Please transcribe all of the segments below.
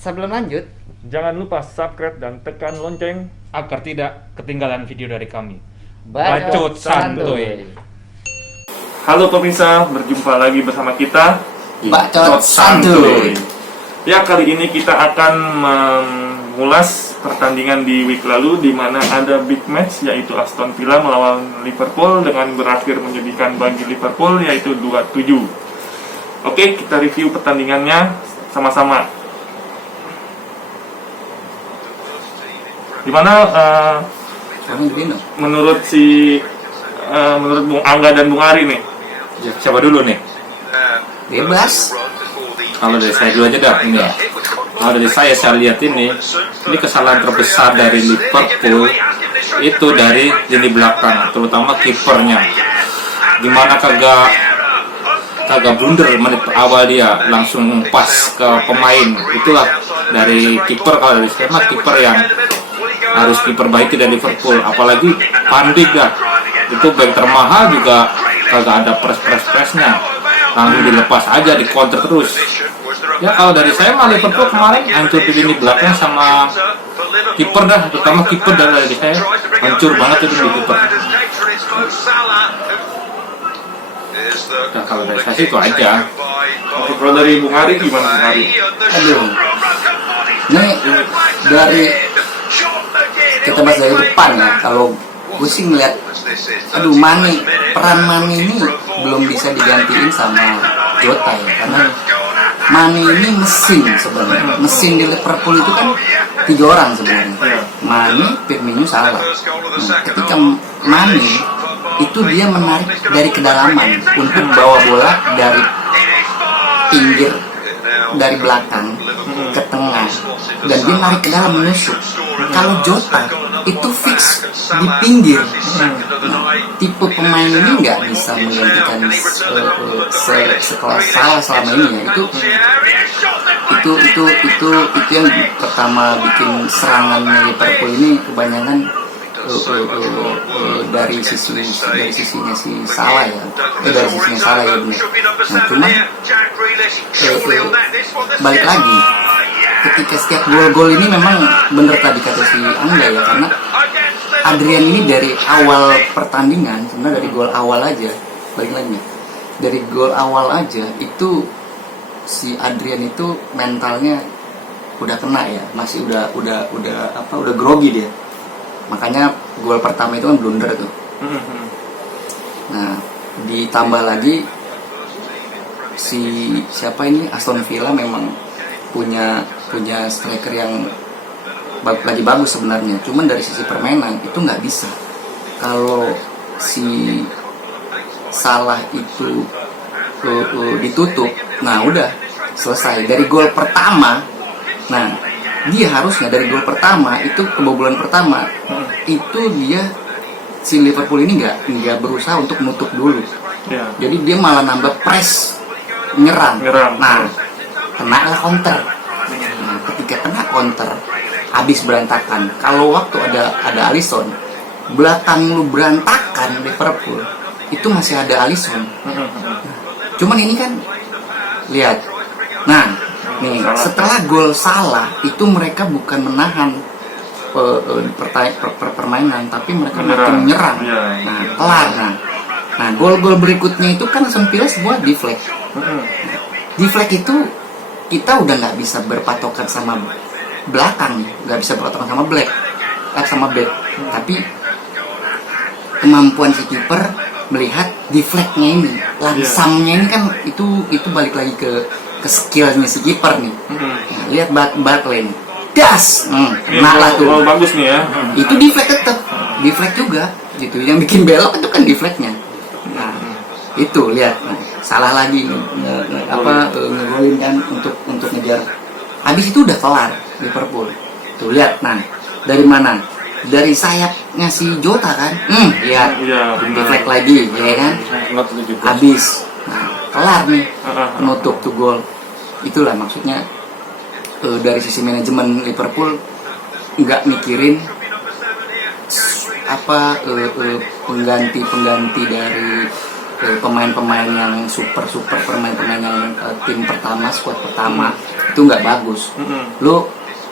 Sebelum lanjut, Jangan lupa subscribe dan tekan lonceng agar tidak ketinggalan video dari kami. Bacot Santuy. Halo pemirsa, berjumpa lagi bersama kita di Bacot Santuy. Ya, kali ini kita akan mengulas pertandingan di week lalu di mana ada big match yaitu Aston Villa melawan Liverpool dengan berakhir menyedihkan bagi Liverpool yaitu 2-7. Oke, kita review pertandingannya sama-sama. Dimana menurut menurut Bung Angga dan Bung Ari nih? Ya, siapa dulu nih? Bebas. Kalau dari saya dulu aja dah ini ya. Kalau dari saya lihat ini kesalahan terbesar dari Liverpool itu dari lini belakang, terutama kipernya. Gimana kagak blunder menit awal dia langsung pas ke pemain. Itulah dari kiper. Kalau dari saya mah kiper yang harus diperbaiki dari Liverpool, apalagi Van Dijk dah itu back termahal juga kagak ada press-nya, langsung dilepas aja, di counter terus. Ya kalau dari saya mah Liverpool kemarin hancur di lini belakang sama kiper dah, terutama kiper dari saya hancur banget itu di kiper. Nah, kalau dari saya sih itu aja. Oke, kalau dari Bung Ari gimana Bung Ari? Aduh. Nih dari kita bahas dari depan ya. Kalau gue sih ngeliat, aduh peran Mane ini belum bisa digantiin sama Jota ya, karena Mane ini mesin sebenarnya. Mesin di Liverpool itu kan 3 orang sebenarnya. Mane, Firmino, Salah. Nah, ketika Mane itu dia menarik dari kedalaman untuk bawa bola dari pinggir, dari belakang ke tengah, dan dia narik ke dalam menusuk. Kalau Jota itu fix di pinggir. Nah, tipe pemain ini nggak bisa menggantikan sekelas Salah selama ini ya. Itu yang pertama bikin serangan Liverpool ini kebanyakan dari sisinya si Salah ya, dari sisinya Salah ya benar. Nah cuman balik lagi, ketika setiap gol ini memang bener tadi kata si Angga ya, karena Adrian ini dari awal pertandingan, sebenarnya dari gol awal aja, balik lagi dari gol awal aja itu si Adrian itu mentalnya udah kena ya, masih udah grogi dia. Makanya gol pertama itu kan blunder tuh. Nah, ditambah lagi siapa ini Aston Villa memang punya striker yang lagi bagus sebenarnya. Cuman dari sisi permainan itu nggak bisa. Kalau si Salah itu ditutup, nah udah selesai. Dari gol pertama, nah dia harusnya dari gol pertama itu, kebobolan pertama itu dia, si Liverpool ini nggak berusaha untuk nutup dulu Ya. jadi dia malah nambah press nyerang. Nah kena counter. Nah ketika kena counter habis berantakan. Kalau waktu ada Alisson, belakang lu berantakan Liverpool itu masih ada Alisson. Cuman ini kan lihat, nah nih, setelah gol Salah itu mereka bukan menahan permainan, tapi mereka makin menyerang. Nah, kelar. Nah, gol-gol berikutnya itu kan sempil semua deflect. Deflect itu kita udah nggak bisa berpatokan sama belakang, nggak bisa berpatokan sama back. Tapi kemampuan si kiper melihat deflectnya ini, langsamnya ini kan itu balik lagi ke skillnya si kiper nih. Nah, lihat Barkley nih, das, kena lah tuh. Oh, bagus nih ya. Itu deflect tetap, deflect juga, gitu. Yang bikin belok itu kan deflectnya. Nah, itu lihat, Salah lagi ngegolin kan untuk ngejar. Habis itu udah kelar Liverpool. Tuh lihat, nah dari mana? Dari sayapnya si Jota kan, lihat, deflect lagi, ya kan? Habis. Nah, kelar nih, penutup tuh gol. Itulah maksudnya dari sisi manajemen Liverpool nggak mikirin pengganti dari pemain-pemain yang super pemain-pemain yang tim pertama, squad pertama itu nggak bagus. Lu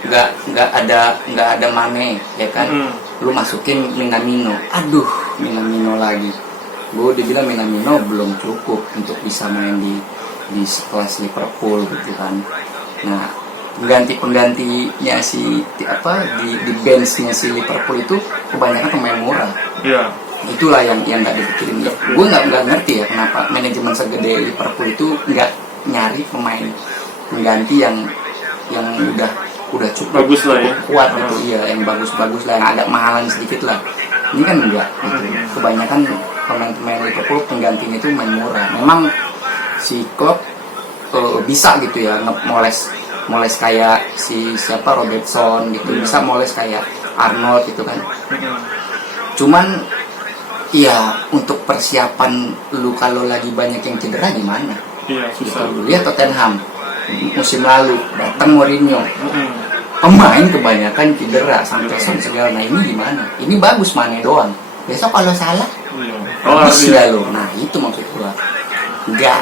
nggak ada Mane ya kan, lu masukin Minamino, aduh Minamino lagi, gue dibilang Minamino belum cukup untuk bisa main di kelas Liverpool gitu kan. Nah, penggantinya di benchnya si Liverpool itu kebanyakan pemain murah. Iya. Itulah yang nggak dipikirin. Gue nggak ngerti ya kenapa manajemen segede Liverpool itu nggak nyari pemain pengganti yang udah cukup Bagus lah ya. kuat gitu. Iya, yang bagus lah, yang agak mahalan sedikit lah. Ini kan enggak gitu. Kebanyakan pemain Liverpool penggantinya itu main murah. Memang si Klopp bisa gitu ya moles kayak siapa Robertson gitu, bisa moles kayak Arnold gitu kan. Cuman ya untuk persiapan lu kalau lagi banyak yang cedera gimana? Iya, susah. Gitu. Lihat Tottenham musim lalu datang Mourinho, pemain kebanyakan cedera sampai segala. Nah ini gimana? Ini bagus Mane doang. Besok kalau salah, habis nggak lu? Nah itu maksud gua. Nggak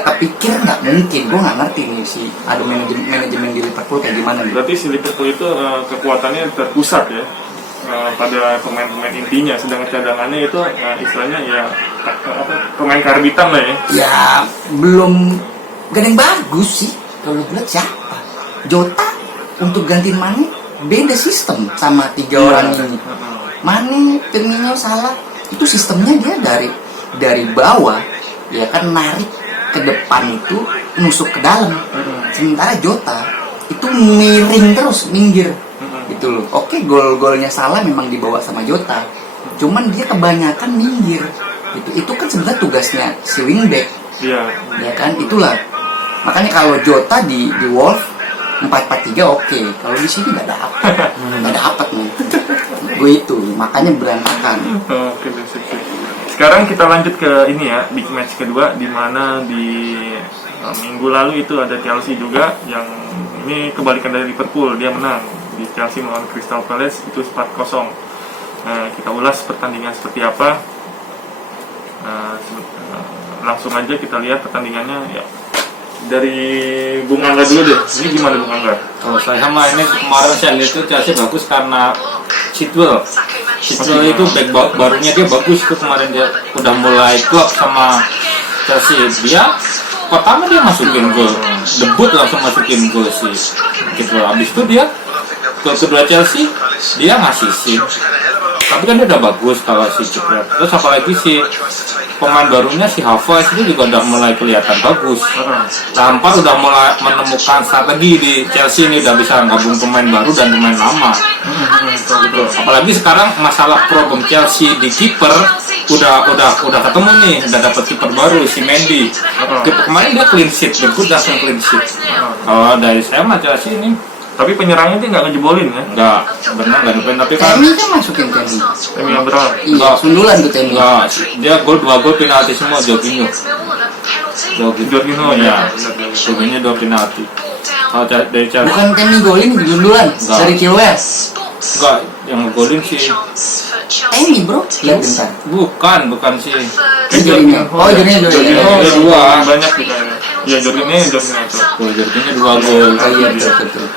kepikir, nggak mungkin. Gua nggak ngerti nih ada manajemen di Liverpool kayak gimana nih. Berarti si Liverpool itu kekuatannya terpusat ya pada pemain-pemain intinya, sedangkan cadangannya itu istilahnya ya pemain karbitan lah ya. Ya belum gak ada yang bagus sih. Kalau gue lihat siapa? Jota untuk gantiin Mane beda sistem sama tiga orang ini. Mane, Firmino, Salah itu sistemnya dia dari bawah ya kan, narik ke depan itu nusuk ke dalam. Sementara Jota itu miring terus, minggir gitu loh. Oke, gol-golnya Salah memang dibawa sama Jota, cuman dia kebanyakan minggir gitu. Itu kan sebenarnya tugasnya si wingback. Iya. Ya kan, itulah makanya kalau Jota di Wolf 4-4-3 oke. Kalau di sini nggak dapat nih. Gue itu makanya berantakan. Oke, sip. Sekarang kita lanjut ke ini ya, big match kedua, di mana di minggu lalu itu ada Chelsea juga, yang ini kebalikan dari Liverpool, dia menang di Chelsea melawan Crystal Palace itu 4-0. Kita ulas pertandingan seperti apa. Langsung aja kita lihat pertandingannya ya. Dari Bung Angga dulu deh. Ini gimana Bung Angga? Kalau saya sama ini kemarin saya lihat itu Chelsea bagus karena Chilwell itu back barunya dia bagus tuh kemarin, dia udah mulai klop sama Chelsea. Dia pertama dia masukin gol, debut langsung masukin gol sih. Gitu. Habis itu dia ke kedua Chelsea dia ngasihin. Tapi kan dia udah bagus kalau si Chilwell. Terus apalagi si pemain barunya si Havertz itu juga udah mulai kelihatan bagus. Lampard udah mulai menemukan strategi di Chelsea ini, udah bisa gabung pemain baru dan pemain lama. Apalagi sekarang masalah problem Chelsea di kiper udah ketemu nih, udah dapet kiper baru si Mendy. Kemarin dia clean sheet, debut langsung clean sheet. Kalau dari saya mah Chelsea ini. Tapi penyerangnya dia nggak ngejebolin ya? Nggak, benar nggak ngejebolin. Tapi kan Temi kan masukin Temi. Temi Abraham. Iya, sundulan tuh Temi. Nggak, dia gol 2 gol penalti semua. Jorginho ya, Jorginho 2 penalti. Kalau dari Chelsea Bukan Temi golin, sundulan dari Chilwell. enggak, yang ngegolin si Temi bro, lihat bentar. bukan si Jorginho. Oh Jorginho. Dia dua. banyak gitu ya. Ya Jorginho. Jorginho 2 gol. Oh iya betul.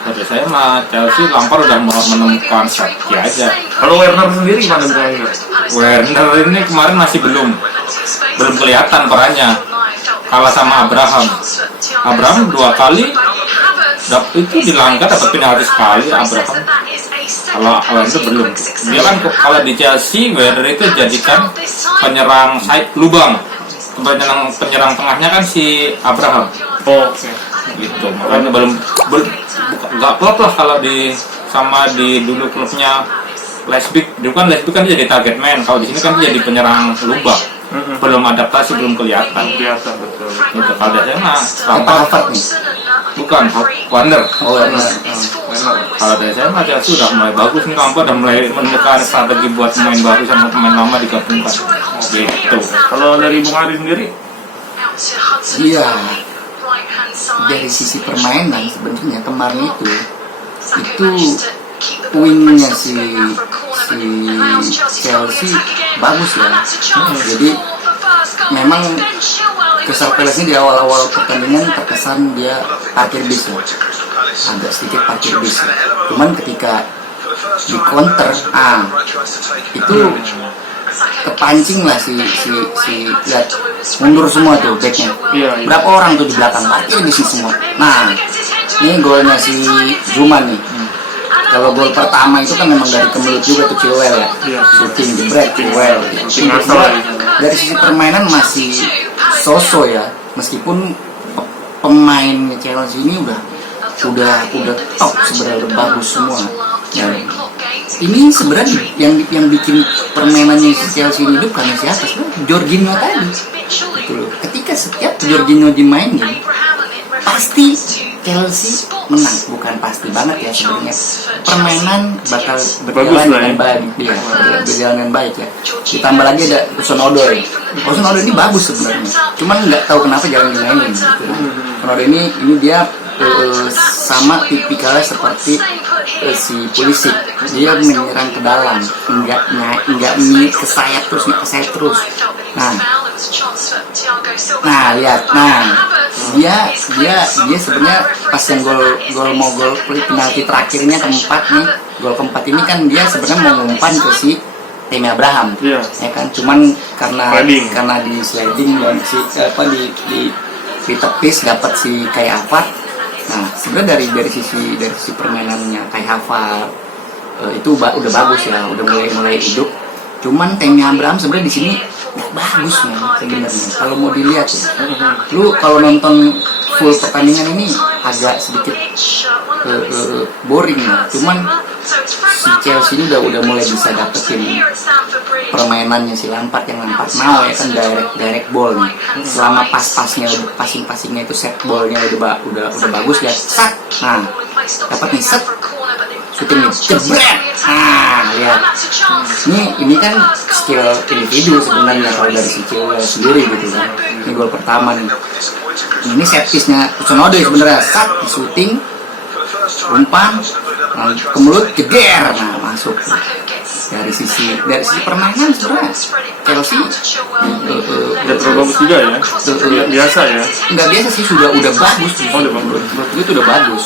Tapi saya mah Chelsea Lampard udah menemukan strategi aja. Kalau Werner sendiri gimana Bung Angga? Werner ini kemarin masih belum kelihatan perannya. Kalah sama Abraham 2 kali itu dilanggar, dapat penalti sekali Abraham. Kalau itu belum. Dia kan kalau di Chelsea Werner itu jadikan penyerang side lubang. Penyerang tengahnya kan si Abraham. Oke. Gitu. Makanya belum nggak klop lah kalau di dulu klubnya Leipzig. Dulu kan Leipzig kan jadi target man. Kalau di sini kan dia jadi penyerang lubang. Belum adaptasi, belum kelihatan. Kelihatan betul. Gitu. Kalau dari saya mah Lampard nih. bukan Warner. Oh Werner. Kalau dari saya mah Chelsea udah mulai bagus nih, Lampard udah mulai menemukan strategi buat pemain baru sama pemain lama digabungkan. Gitu. Kalau dari Bung Ari sendiri? Iya. Dari sisi permainan sebenarnya kemarin itu wingnya si Chelsea bagus ya. Jadi memang Crystal Palace ini di awal-awal pertandingan terkesan dia parkir bis ya. Agak sedikit parkir bis. Cuman ketika di counter, itu kepancing lah si lihat mundur semua tuh backnya. Iya. Berapa orang tuh di belakang parkir bis semua. Nah, ini golnya si Zuma nih. Kalau gol pertama itu kan memang dari kemelut juga tuh Chilwell ya. Iya. Shooting jebret Chilwell. Shooting asal ya. Dari sisi permainan masih so-so ya. Meskipun pemainnya Chelsea ini udah top sebenarnya, udah bagus semua. Ya. Ini sebenarnya yang bikin permainannya si Chelsea ini hidup karena siapa? Sebenarnya Jorginho tadi. Gitu loh. Ketika setiap Jorginho dimainin, pasti Chelsea menang. Bukan pasti banget ya sebenarnya. Permainan bakal berjalan dengan baik, ya, berjalan dengan baik ya. Ditambah lagi ada Hudson-Odoi. Hudson-Odoi ini bagus sebenarnya. Cuman nggak tahu kenapa jarang dimainin. Gitu. Hudson-Odoi ini dia sama tipikalnya seperti si Pulisic, dia menyerang ke dalam, enggak ke sayap terus. Nah lihat, dia sebenarnya pas yang gol penalti terakhirnya keempat nih, gol keempat ini kan dia sebenarnya mau ngumpan ke si Tammy Abraham, ya kan, cuman karena di sliding dan di tepis dapat si Kai Havertz. Nah, sebenarnya dari sisi permainannya Kai Havertz itu udah bagus ya, udah mulai hidup. Cuman Tammy Abraham sebenarnya di sini bagus nih sebenarnya. Kalau mau dilihat ya, lu kalau nonton full pertandingan ini agak sedikit boring ya. Cuman si Chelsea ini udah mulai bisa dapetin permainannya si Lampard yang Lampard mau ya kan, direct ball nih. Selama passingnya itu set ballnya udah bagus ya. Sak. Nah, dapat nih set. Shootingnya jebret. Nah, lihat. Ini kan skill individu sebenarnya kalau dari si Chilwell sendiri gitu kan. Ini gol pertama nih. Ini set piece-nya Hudson-Odoi sebenarnya. Sak, shooting, umpan, kemelut, jeger, nah masuk. Dari sisi permainan sebenarnya Chelsea udah terlalu bagus juga ya. Biasa ya. Nggak biasa sih, udah bagus. Udah bagus. Menurut gue itu udah bagus,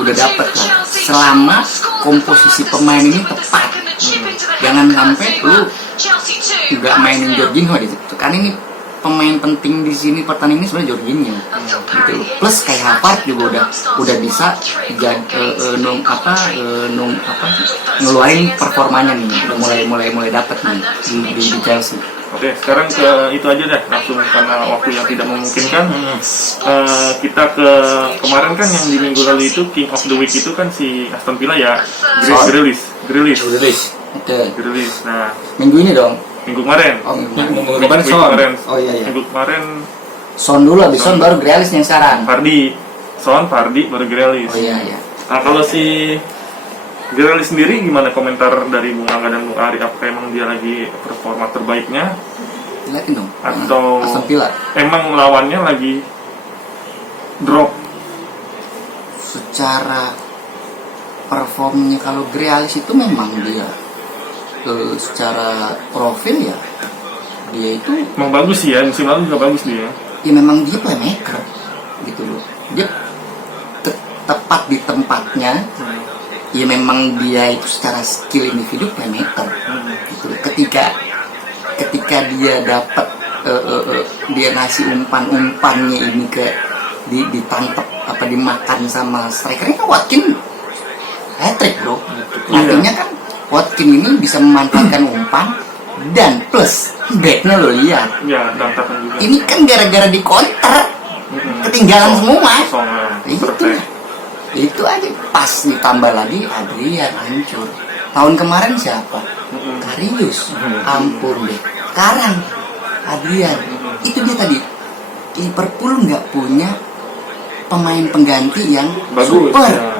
udah dapet lah. Selama komposisi pemain ini tepat. Jangan sampai lu nggak mainin Jorginho di situ. Kan ini pemain penting di sini pertandingan ini sebenarnya Jorginho. Gitu. Plus kayak Havertz juga udah bisa ngeluarin performanya nih. Udah mulai dapet nih di Chelsea. Oke, sekarang ke itu aja deh, langsung karena waktu yang tidak memungkinkan. Kita ke kemarin kan yang di minggu lalu itu King of the Week itu kan si Aston Villa ya, Grealish. Oke. Nah, minggu ini dong. Minggu kemarin. Minggu kemarin Oh iya. Minggu kemarin Son dulu, habis Son baru Grealish yang sekarang. Fardi baru Grealish. Oh iya. Nah, kalau si Grealish sendiri gimana komentar dari Bung Angga dan Bung Ari? Apa emang dia lagi performa terbaiknya? Lihatin dong. Atau Aston Villa emang lawannya lagi drop? Secara performnya kalau Grealish itu memang dia secara profil ya dia itu Emang bagus sih ya, musim lalu juga bagus dia. Ya memang dia playmaker gitu loh. Dia tepat di tempatnya. Ya memang dia itu secara skill individu playmaker gitu. Ketika dia dapat dia ngasih umpannya ini ditangkap apa dimakan sama strikernya, Watkins hat-trick bro. Artinya kan Watkins ini bisa memanfaatkan umpan dan plus backnya lo lihat. Ya, tantangan juga. Ini kan gara-gara di counter ketinggalan semua. Itu aja pas ditambah lagi Adrian hancur. Tahun kemarin siapa? Karius. Ampun deh. Sekarang Adrian. Itu dia tadi. Liverpool nggak punya pemain pengganti yang bagus. Super. Ya,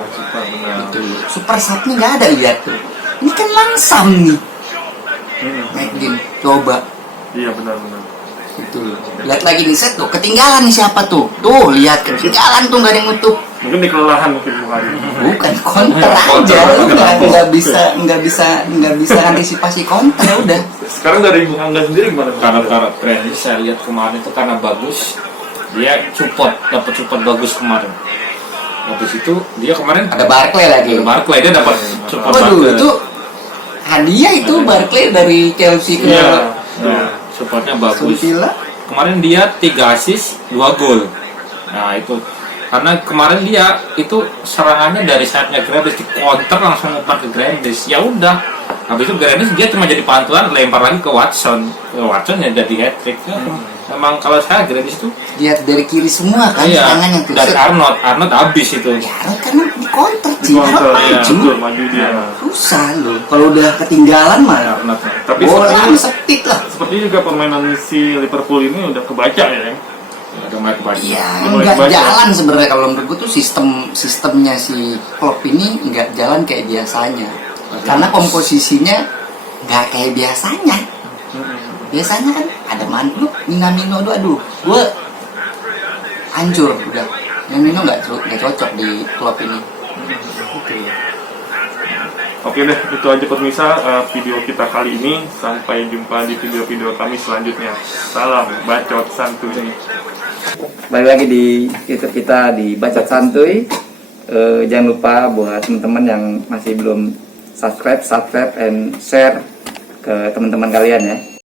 benar. Gitu. Super sub-nya nggak ada, lihat tuh. Ini kan langsam nih. McGinn coba. Iya benar. Itu lihat lagi nih set tuh, ketinggalan nih siapa tuh? Tuh lihat ketinggalan tuh, nggak ada yang nutup. Mungkin di kelelahan mungkin Bukhari. Bukan counter aja, lu nggak bisa antisipasi counter udah. Sekarang dari Bung Angga sendiri gimana? Karena trennya saya lihat kemarin itu karena bagus, dia dapat support bagus kemarin. Habis itu dia kemarin Ada Barclay lagi. dia dapat support Waduh, Barclay. itu hadiah itu Barclay dari Chelsea ke Iya. Supportnya bagus. Villa. Kemarin dia 3 assist 2 gol. Nah itu karena kemarin dia itu serangannya dari sayapnya Grealish, di counter langsung umpan ke Grealish. Ya udah, habis itu Grealish dia cuma jadi pantulan, lempar lagi ke Watson ya jadi hat trick. Memang kalau saya Grealish itu Lihat dari kiri semua kan iya, serangannya tuh. dari Arnold habis itu. Ya Arnold karena di counter Di sih, counter, Arnold iya, maju. betul, maju dia. Susah loh. Kalau udah ketinggalan mah Arnold Tapi bola sepit lah. seperti juga permainan si Liverpool ini udah kebaca ya. ada main kebaca. Iya, Mulai nggak kebaca. jalan sebenarnya kalau menurut gue tuh sistemnya si Klopp ini nggak jalan kayak biasanya. Karena komposisinya nggak kayak biasanya. Biasanya kan ada Manduk, Minamino, aduh, gue hancur udah. Minamino nggak cocok di Klopp ini. Oke deh, itu aja pemirsa video kita kali ini. Sampai jumpa di video-video kami selanjutnya. Salam bacot santuy. Balik lagi di YouTube kita di Bacot Santuy. Jangan lupa buat teman-teman yang masih belum subscribe and share ke teman-teman kalian ya.